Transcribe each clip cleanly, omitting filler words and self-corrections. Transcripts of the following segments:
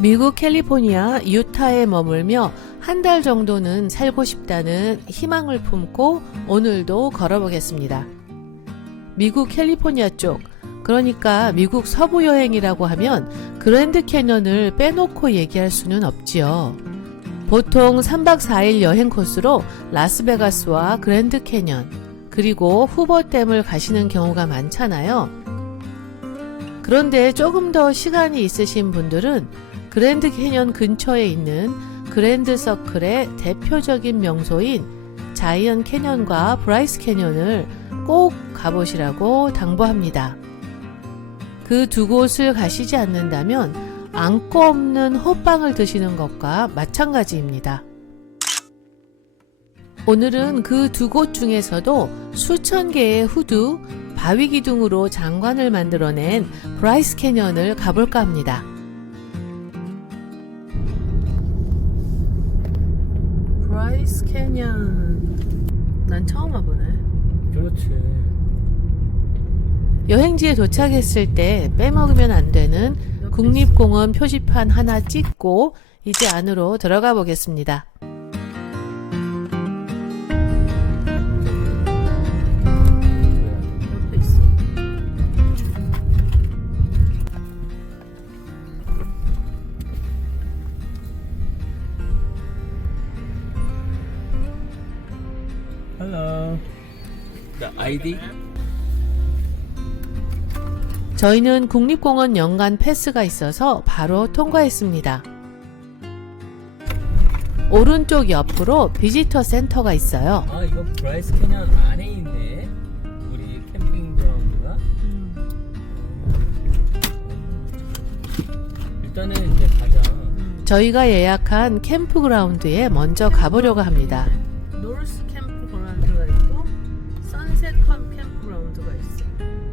미국 캘리포니아 유타에 머물며 한 달 정도는 살고 싶다는 희망을 품고 오늘도 걸어보겠습니다. 미국 캘리포니아 쪽, 그러니까 미국 서부 여행이라고 하면 그랜드 캐년을 빼놓고 얘기할 수는 없지요. 보통 3박 4일 여행 코스로 라스베가스와 그랜드 캐년, 그리고 후보댐을 가시는 경우가 많잖아요. 그런데 조금 더 시간이 있으신 분들은 그랜드 캐년 근처에 있는 그랜드 서클의 대표적인 명소인 자이언 캐년과 브라이스 캐년을 꼭 가보시라고 당부합니다. 그 두 곳을 가시지 않는다면 안고 없는 호빵을 드시는 것과 마찬가지입니다. 오늘은 그 두 곳 중에서도 수천 개의 후두, 바위 기둥으로 장관을 만들어낸 브라이스 캐년을 가볼까 합니다. 브라이스 캐년, 난 처음 와보네. 그렇지. 여행지에 도착했을 때 빼먹으면 안 되는 국립공원 표지판 하나 찍고 이제 안으로 들어가 보겠습니다. 옆에 있어. Hello. The ID? 저희는 국립공원 연간 패스가 있어서 바로 통과했습니다. 오른쪽 옆으로 비지터 센터가 있어요. 아, 이거 브라이스 캐년 안에 있네. 우리 캠핑 그라운드가. 일단은 이제 가자. 저희가 예약한 캠프그라운드에 먼저 가보려고 합니다. 노스 캠프그라운드가 있고 선셋 캠프그라운드가 있어.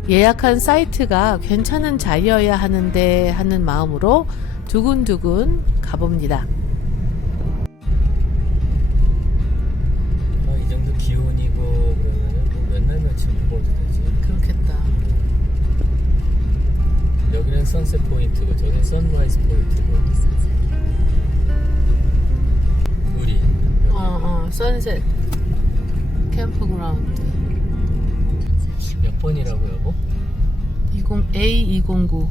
예약한 사이트가 괜찮은 자리여야 하는데 하는 마음으로 두근두근 가봅니다. 이 정도 기온이고 그러면은 뭐 몇 날 며칠 묵어도 되지. 그렇겠다. 여기는 선셋 포인트고 저기는 선라이즈 포인트고. 우리 선셋 캠프그라운드 몇 번이라고 여보? A209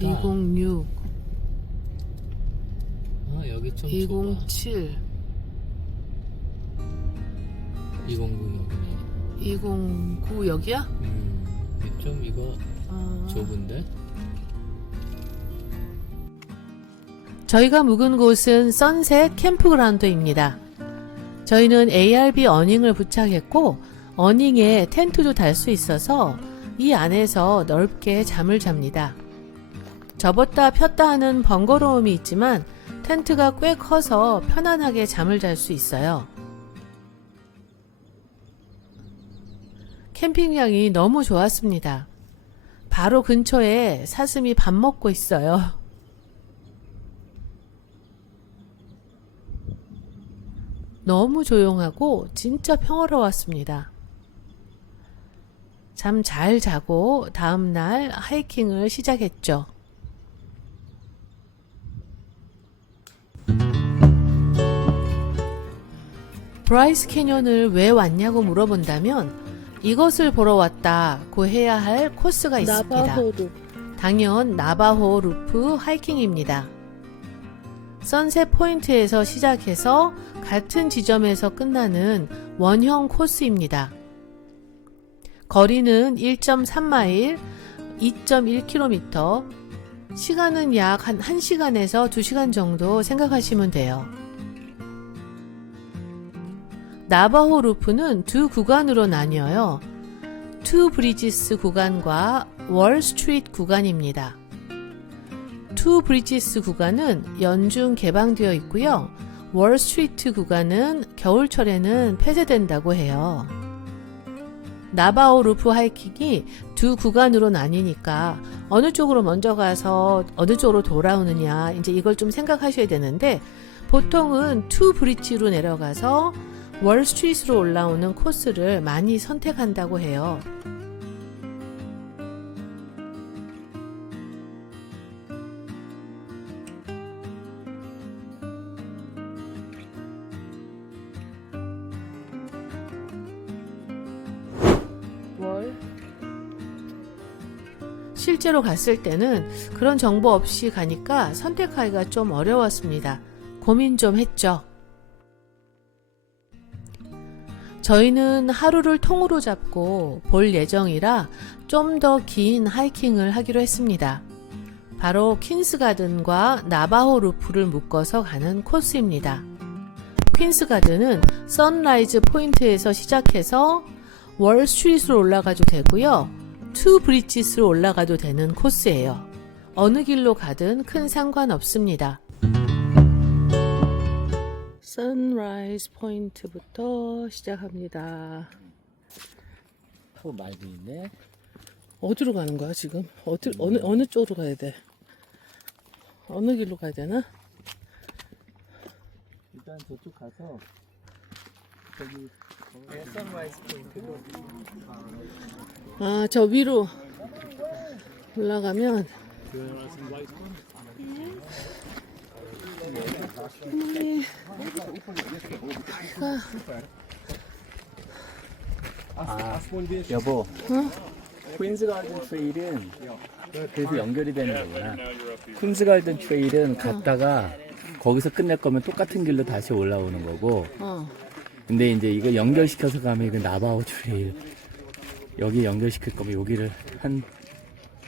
206 여기 좀 207 209 여기네. 209 여기야? 좀 이거 좁은데? 저희가 묵은 곳은 선셋 캠프그라운드입니다. 저희는 ARB 어닝을 부착했고 어닝에 텐트도 달 수 있어서 이 안에서 넓게 잠을 잡니다. 접었다 폈다 하는 번거로움이 있지만 텐트가 꽤 커서 편안하게 잠을 잘 수 있어요. 캠핑장이 너무 좋았습니다. 바로 근처에 사슴이 밥 먹고 있어요. 너무 조용하고 진짜 평화로웠습니다. 잠 잘 자고 다음날 하이킹을 시작했죠. 브라이스 캐년을 왜 왔냐고 물어본다면 이것을 보러 왔다고 해야 할 코스가 있습니다. 당연 나바호 루프 하이킹입니다. 선셋 포인트에서 시작해서 같은 지점에서 끝나는 원형 코스입니다. 거리는 1.3마일, 2.1km, 시간은 약 1시간에서 2시간 정도 생각하시면 돼요. 나바호 루프는 두 구간으로 나뉘어요. 투 브리지스 구간과 월 스트리트 구간입니다. 투 브리지스 구간은 연중 개방되어 있고요. 월 스트리트 구간은 겨울철에는 폐쇄된다고 해요. 나바호 루프 하이킹이 두 구간으로 나뉘니까 어느 쪽으로 먼저 가서 어느 쪽으로 돌아오느냐 이제 이걸 좀 생각하셔야 되는데 보통은 투 브리지로 내려가서 월 스트리트로 올라오는 코스를 많이 선택한다고 해요. 실제로 갔을 때는 그런 정보 없이 가니까 선택하기가 좀 어려웠습니다. 고민 좀 했죠. 저희는 하루를 통으로 잡고 볼 예정이라 좀 더 긴 하이킹을 하기로 했습니다. 바로 퀸스가든과 나바호 루프를 묶어서 가는 코스입니다. 퀸스가든은 선라이즈 포인트에서 시작해서 월 스트리트로 올라가도 되고요. 투 브리지스로 올라가도 되는 코스예요. 어느 길로 가든 큰 상관없습니다. 선라이즈 포인트부터 시작합니다. 말도 있네. 어디로 가는 거야 지금? 어느 쪽으로 가야 돼? 어느 길로 가야 되나? 일단 저쪽 가서 저기 선라이즈 포인트로. 아, 저 위로 올라가면 여보. 퀸즈 가든 트레일은 그래서 연결이 되는 거구나. 퀸즈 가든 트레일은 갔다가 거기서 끝낼 거면 똑같은 길로 다시 올라오는 거고. 근데 이제 이거 연결시켜서 가면 이거 나바호 트레일. 여기 연결시킬 거면 여기를 한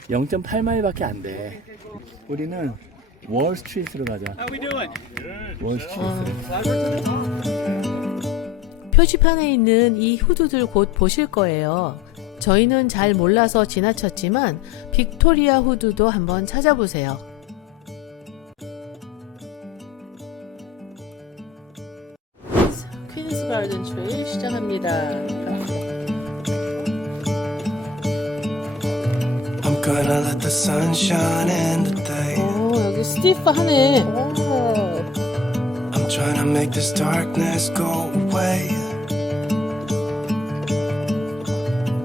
0.8마일밖에 안 돼. 우리는 월 스트리트로 가자. 월 스트리트. 표지판에 있는 이 후드들 곧 보실 거예요. 저희는 잘 몰라서 지나쳤지만 빅토리아 후드도 한번 찾아보세요. 퀸스 가든 트레일 시작합니다. I'm gonna let the sun shine in today. 여기 스티프 하네. I'm trying to make this darkness go away.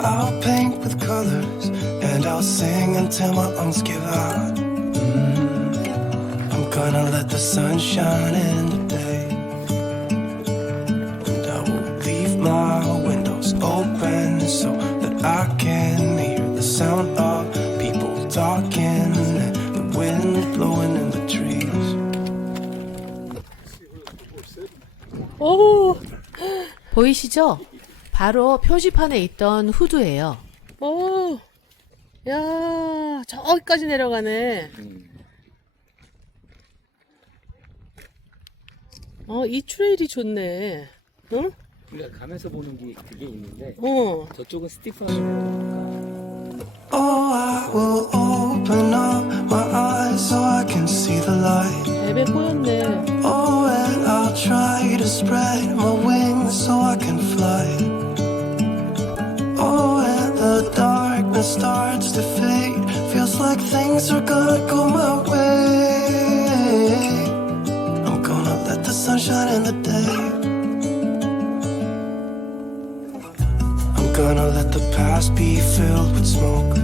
I'll paint with colors and I'll sing until my lungs give out. I'm gonna let the sun shine in today. And I will leave my windows open so that I can hear the sound of people talking and the wind blowing in the trees. 오, 보이시죠? 바로 표지판에 있던 후드예요. 오, 야, 저기까지 내려가네. 이 트레일이 좋네. 응? 우리가 가면서 보는 게 그게 있는데 저쪽은 스티프나 Oh, I will open up my eyes so I can see the light. 앱에 꼬였네. Oh, and I'll try to spread my wings so I can fly. Oh, and the darkness starts to fade. Feels like things are gonna go my way. I'm gonna let the sun shine in the day. I'm gonna let the past be filled with smoke.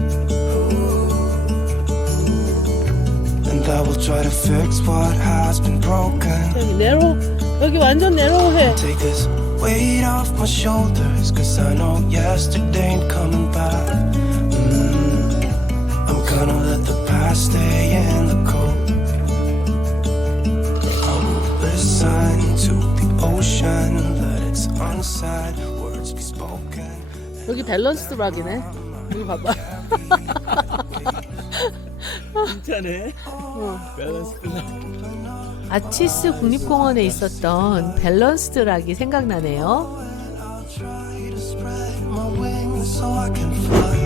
And I will try to fix what has been broken. 여기 완전 내로우해. Take this weight off my shoulders, cause I know yesterday ain't coming back. I'm gonna let the past stay in the cold. I will listen to the ocean, let its unsaid words be spoken. 여기 밸런스드 락이네. 여기 봐봐. 진짜네. 밸런스. 아치스 국립공원에 있었던 밸런스드 락이 생각나네요. I'll try to spread my wings so I can fly.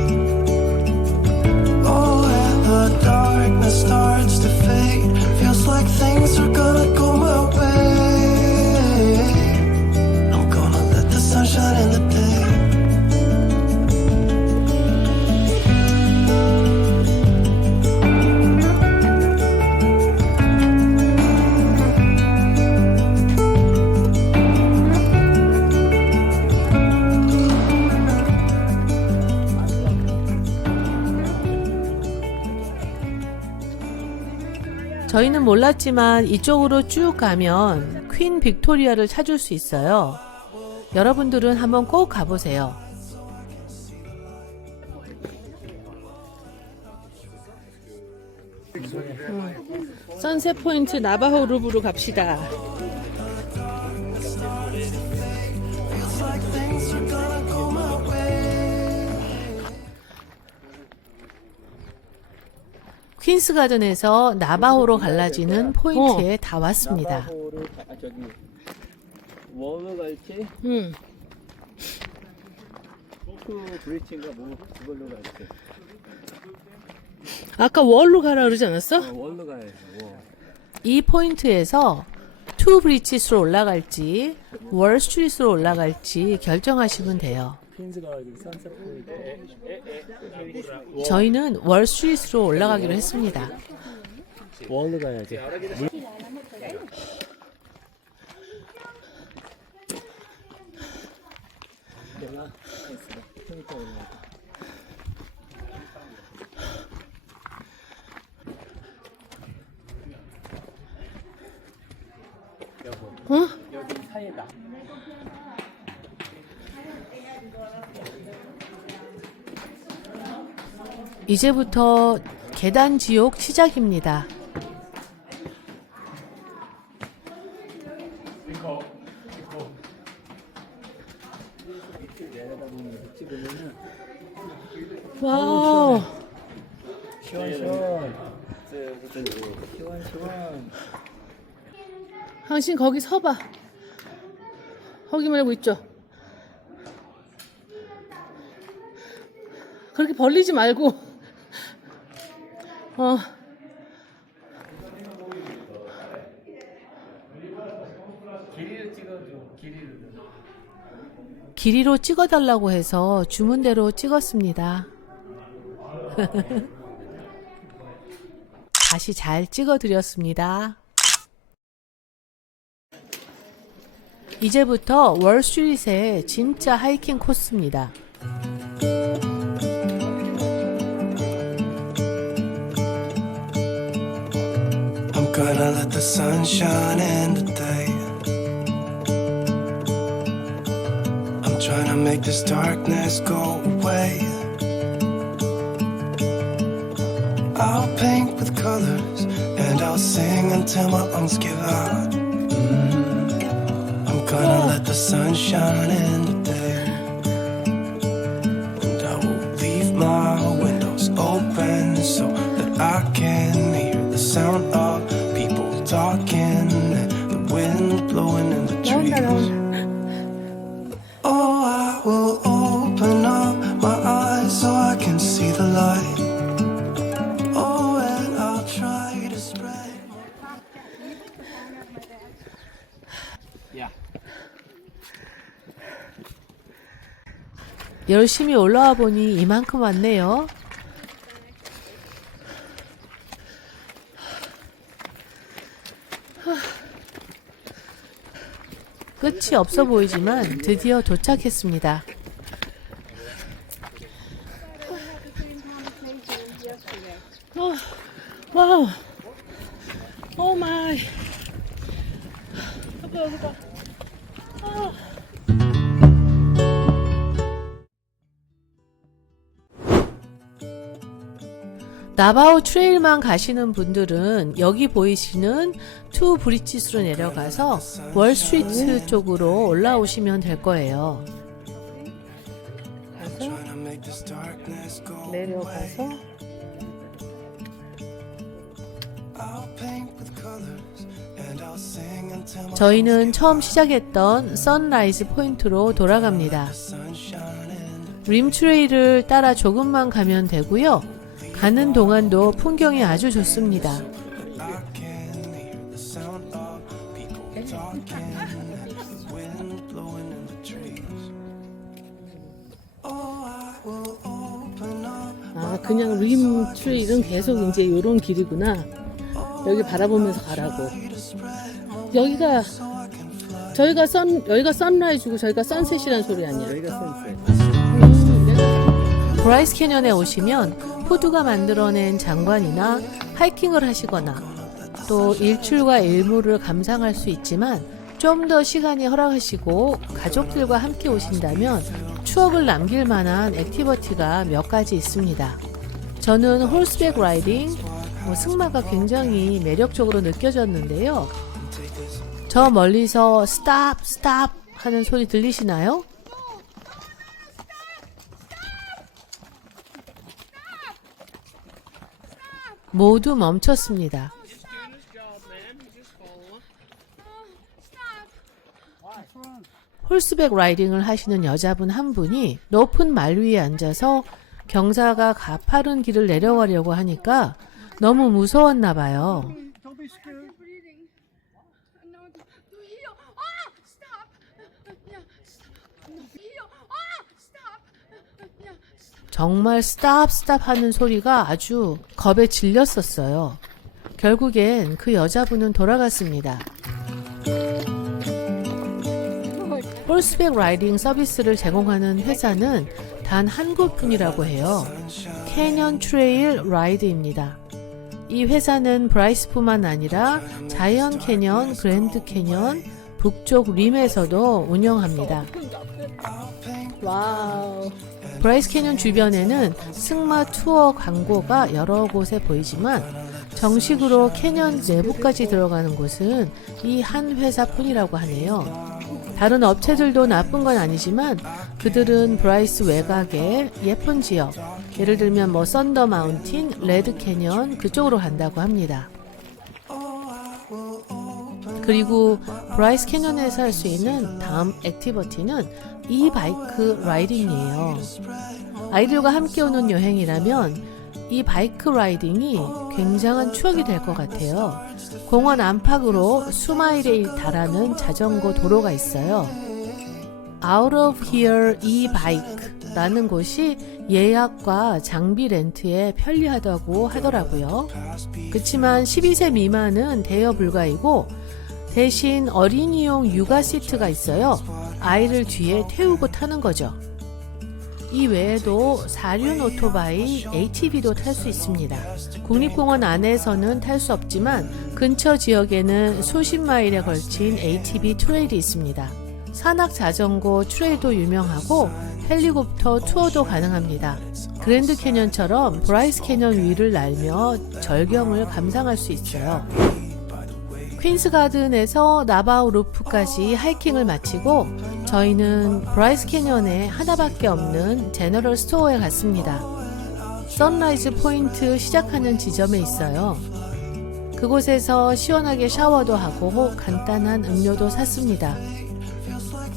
Oh, and the darkness starts to fade. Feels like things are gonna go my way. I'm gonna let the sun shine in the day. 저희는 몰랐지만 이쪽으로 쭉 가면 퀸 빅토리아를 찾을 수 있어요. 여러분들은 한번 꼭 가보세요. 선셋 포인트 나바호 루브로 갑시다. 퀸스 가든에서 나바호로 갈라지는 포인트에 다 왔습니다. 나바호를 저기 월로 갈지 응. 투 브릿지인가 뭐 그걸로 갈지. 아까 월로 가라 그러지 않았어? 월로 가야지. 이 포인트에서 투 브리치스로 올라갈지 월 스트리트로 올라갈지 결정하시면 돼요. 퀸즈 가든 선셋 포인트. 저희는 월 스트리트로 올라가기로 했습니다. 월로 가야지. 내가 포인트 올라가. 어? 여기 사이다. 이제부터 계단 지옥 시작입니다. 와우. 시원. 시원. 당신 거기 서봐. 거기 말고 있죠. 그렇게 벌리지 말고. 길이를 찍어줘. 길이로 찍어달라고 해서 주문대로 찍었습니다. 다시 잘 찍어드렸습니다. 이제부터 월스트리트의 진짜 하이킹 코스입니다. I'm gonna let the sun shine in today. I'm trying to make this darkness go away. I'll paint with colors and I'll sing until my lungs give out. I'm gonna let the sun shine in today. And I will leave my windows open so that I can hear the sound of people talking and the wind blowing in the trees. Oh, I will open up my eyes so I can see the light. Oh, and I'll try to spread. 야. 열심히 올라와 보니 이만큼 왔네요. 끝이 없어 보이지만 드디어 도착했습니다. 와우. 오 마이. 여기다. 나바호 트레일만 가시는 분들은 여기 보이시는 투 브리치스로 내려가서 월 스트리트 쪽으로 올라오시면 될 거예요. Trying to make this darkness go 내려가서 I'll paint with colors and I'll sing until my 저희는 처음 시작했던 선라이즈 포인트로 돌아갑니다. sun shining. 림 트레일을 따라 조금만 가면 되고요. 가는 동안도 풍경이 아주 좋습니다. I can hear the sound of people talking and the wind blowing in the trees. Oh, I will open up. 아, 그냥 림 트레일은 계속 이제 요런 길이구나. 여기 바라보면서 가라고. 여기가 여기가 선라이즈고 저희가 선셋이라는 소리 아니야. 여기가 선셋. 브라이스 캐년에 오시면 푸드가 만들어낸 장관이나 하이킹을 하시거나 또 일출과 일몰을 감상할 수 있지만 좀 더 시간이 허락하시고 가족들과 함께 오신다면 추억을 남길 만한 액티비티가 몇 가지 있습니다. 저는 홀스백 라이딩, 승마가 굉장히 매력적으로 느껴졌는데요. 저 멀리서 스탑 스탑 하는 소리 들리시나요? 모두 멈췄습니다. 홀스백 라이딩을 하시는 여자분 한 분이 높은 말 위에 앉아서 경사가 가파른 길을 내려가려고 하니까 너무 무서웠나 봐요. 정말 스탑 스탑 하는 소리가 아주 겁에 질렸었어요. 결국엔 그 여자분은 돌아갔습니다. 홀스백 라이딩 서비스를 제공하는 회사는 단 한 곳뿐이라고 해요. 캐년 트레일 라이드입니다. 이 회사는 브라이스뿐만 아니라 자이언 캐년, 그랜드 캐년, 북쪽 림에서도 운영합니다. 와우. 브라이스 캐년 주변에는 승마 투어 광고가 여러 곳에 보이지만 정식으로 캐년 내부까지 들어가는 곳은 이 한 회사뿐이라고 하네요. 다른 업체들도 나쁜 건 아니지만 그들은 브라이스 외곽의 예쁜 지역, 예를 들면 썬더 마운틴, 레드 캐년 그쪽으로 간다고 합니다. 그리고 브라이스 캐년에서 할 수 있는 다음 액티비티는 이 바이크 라이딩이에요. 아이들과 함께 오는 여행이라면 이 바이크 라이딩이 굉장한 추억이 될 것 같아요. 공원 안팎으로 수마일에 달하는 자전거 도로가 있어요. Out of Here e-bike 라는 곳이 예약과 장비 렌트에 편리하다고 하더라고요. 그치만 12세 미만은 대여 불가이고 대신 어린이용 육아 시트가 있어요. 아이를 뒤에 태우고 타는 거죠. 이 외에도 사륜 오토바이 ATV도 탈 수 있습니다. 국립공원 안에서는 탈 수 없지만 근처 지역에는 수십 마일에 걸친 ATV 트레일이 있습니다. 산악 자전거 트레일도 유명하고 헬리콥터 투어도 가능합니다. 그랜드 캐년처럼 브라이스 캐년 위를 날며 절경을 감상할 수 있어요. 퀸스 가든에서 나바우 루프까지 하이킹을 마치고 저희는 브라이스 캐년에 하나밖에 없는 제너럴 스토어에 갔습니다. 선라이즈 포인트 시작하는 지점에 있어요. 그곳에서 시원하게 샤워도 하고 간단한 음료도 샀습니다.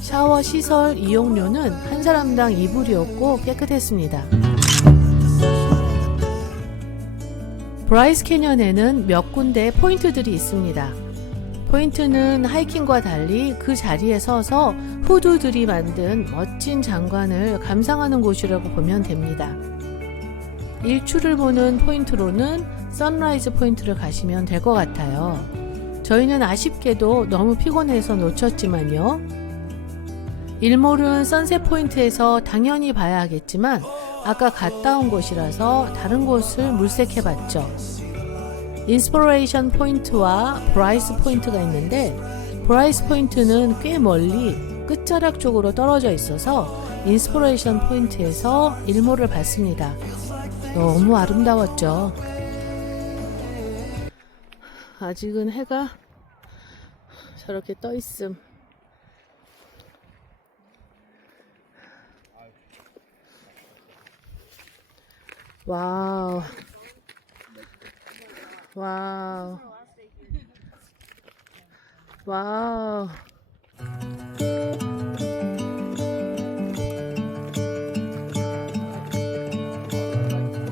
샤워 시설 이용료는 한 사람당 2불이었고 깨끗했습니다. 브라이스 캐년에는 몇 군데 포인트들이 있습니다. 포인트는 하이킹과 달리 그 자리에 서서 후두들이 만든 멋진 장관을 감상하는 곳이라고 보면 됩니다. 일출을 보는 포인트로는 선라이즈 포인트를 가시면 될 것 같아요. 저희는 아쉽게도 너무 피곤해서 놓쳤지만요. 일몰은 선셋 포인트에서 당연히 봐야 하겠지만 아까 갔다 온 곳이라서 다른 곳을 물색해봤죠. 인스피레이션 포인트와 브라이스 포인트가 있는데 브라이스 포인트는 꽤 멀리 끝자락 쪽으로 떨어져 있어서 인스피레이션 포인트에서 일몰을 봤습니다. 너무 아름다웠죠. 아직은 해가 저렇게 떠 있음. 와우. 와우. 와우.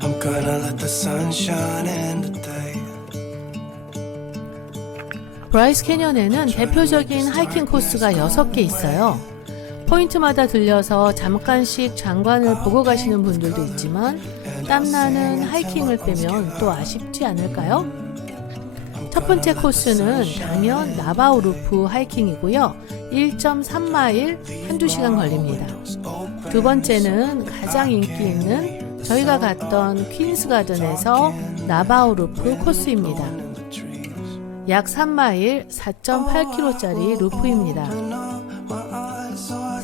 I'm gonna let the sun shine in today. 브라이스 캐년에는 대표적인 하이킹 코스가 6개 있어요. 포인트마다 들려서 잠깐씩 장관을 보고 가시는 분들도 있지만 땀나는 하이킹을 빼면 또 아쉽지 않을까요? 첫 번째 코스는 당연 나바우 루프 하이킹이고요. 1.3마일 한두 시간 걸립니다. 두 번째는 가장 인기 있는 저희가 갔던 퀸스 가든에서 나바우 루프 코스입니다. 약 3마일 4.8km짜리 루프입니다.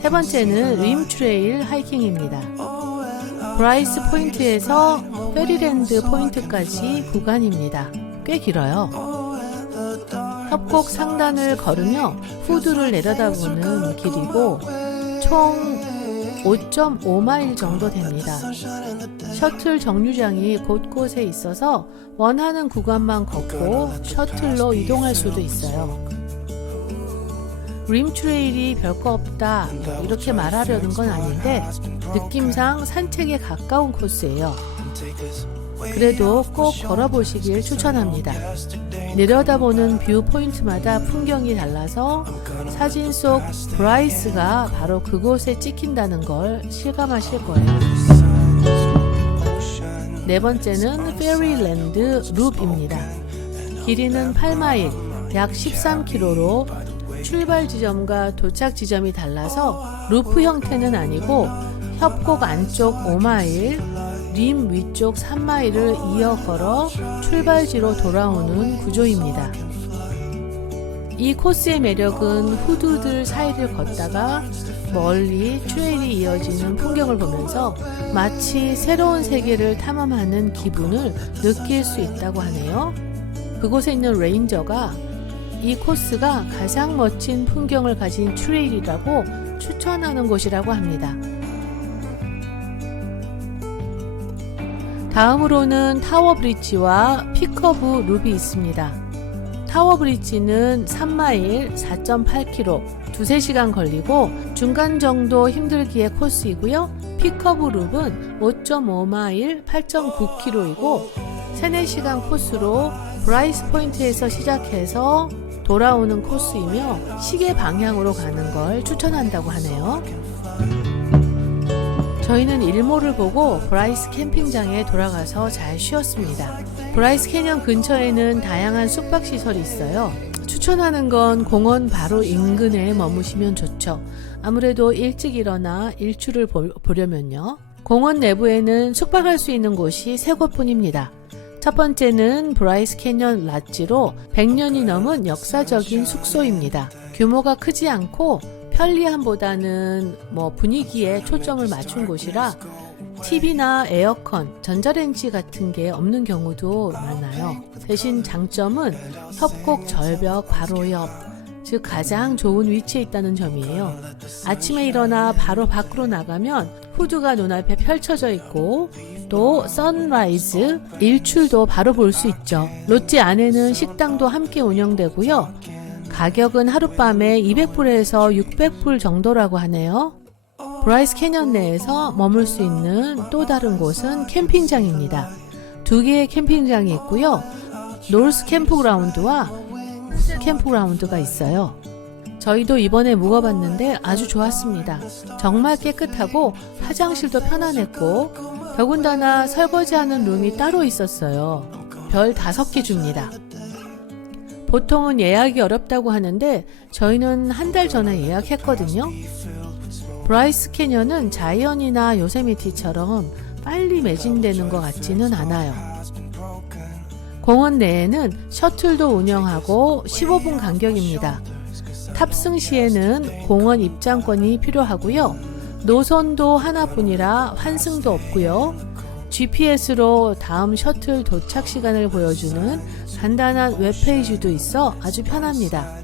세 번째는 림 트레일 하이킹입니다. 브라이스 포인트에서 페리랜드 포인트까지 구간입니다. 꽤 길어요. 협곡 상단을 걸으며 후드를 내려다보는 길이고 총 5.5마일 정도 됩니다. 셔틀 정류장이 곳곳에 있어서 원하는 구간만 걷고 셔틀로 이동할 수도 있어요. 림 트레일이 별거 없다 이렇게 말하려는 건 아닌데 느낌상 산책에 가까운 코스예요. 그래도 꼭 걸어보시길 추천합니다. 내려다보는 뷰 포인트마다 풍경이 달라서 사진 속 브라이스가 바로 그곳에 찍힌다는 걸 실감하실 거예요. 네 번째는 페리랜드 룹입니다. 길이는 8마일, 약 13km로 출발 지점과 도착 지점이 달라서 루프 형태는 아니고 협곡 안쪽 5마일, 림 위쪽 3마일을 이어 걸어 출발지로 돌아오는 구조입니다. 이 코스의 매력은 후드들 사이를 걷다가 멀리 트레일이 이어지는 풍경을 보면서 마치 새로운 세계를 탐험하는 기분을 느낄 수 있다고 하네요. 그곳에 있는 레인저가 이 코스가 가장 멋진 풍경을 가진 트레일이라고 추천하는 곳이라고 합니다. 다음으로는 타워 브릿지와 피커브 룹이 있습니다. 타워 브릿지는 3마일 4.8km, 2-3시간 걸리고 중간 정도 힘들기의 코스이고요. 피커브 룹은 5.5마일 8.9km이고 3-4시간 코스로 브라이스 포인트에서 시작해서 돌아오는 코스이며 시계 방향으로 가는 걸 추천한다고 하네요. 저희는 일몰을 보고 브라이스 캠핑장에 돌아가서 잘 쉬었습니다. 브라이스 캐년 근처에는 다양한 숙박시설이 있어요. 추천하는 건 공원 바로 인근에 머무시면 좋죠. 아무래도 일찍 일어나 일출을 보려면요. 공원 내부에는 숙박할 수 있는 곳이 3곳뿐입니다. 첫 번째는 브라이스 캐년 랏지로 100년이 넘은 역사적인 숙소입니다. 규모가 크지 않고 편리함보다는 분위기에 초점을 맞춘 곳이라 TV나 에어컨, 전자레인지 같은 게 없는 경우도 많아요. 대신 장점은 협곡 절벽 바로 옆, 즉 가장 좋은 위치에 있다는 점이에요. 아침에 일어나 바로 밖으로 나가면 후드가 눈앞에 펼쳐져 있고 또 선라이즈, 일출도 바로 볼 수 있죠. 롯지 안에는 식당도 함께 운영되고요. 가격은 하룻밤에 200불에서 600불 정도라고 하네요. 브라이스 캐년 내에서 머물 수 있는 또 다른 곳은 캠핑장입니다. 2개의 캠핑장이 있고요. 노스 캠프그라운드와 사우스 캠프그라운드가 있어요. 저희도 이번에 묵어봤는데 아주 좋았습니다. 정말 깨끗하고 화장실도 편안했고 더군다나 설거지하는 룸이 따로 있었어요. 별 5개 줍니다. 보통은 예약이 어렵다고 하는데 저희는 한 달 전에 예약했거든요. 브라이스 캐년은 자이언이나 요세미티처럼 빨리 매진되는 것 같지는 않아요. 공원 내에는 셔틀도 운영하고 15분 간격입니다. 탑승 시에는 공원 입장권이 필요하고요. 노선도 하나뿐이라 환승도 없고요. GPS로 다음 셔틀 도착 시간을 보여주는 간단한 웹페이지도 있어 아주 편합니다.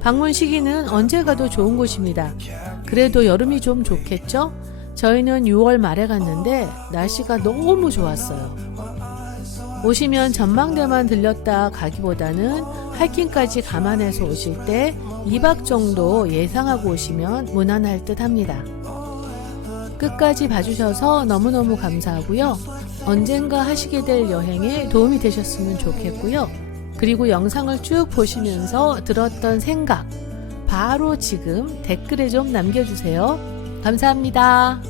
방문 시기는 언제 가도 좋은 곳입니다. 그래도 여름이 좀 좋겠죠? 저희는 6월 말에 갔는데 날씨가 너무 좋았어요. 오시면 전망대만 들렸다 가기보다는 하이킹까지 감안해서 오실 때 2박 정도 예상하고 오시면 무난할 듯 합니다. 끝까지 봐주셔서 너무너무 감사하고요. 언젠가 하시게 될 여행에 도움이 되셨으면 좋겠고요. 그리고 영상을 쭉 보시면서 들었던 생각 바로 지금 댓글에 좀 남겨주세요. 감사합니다.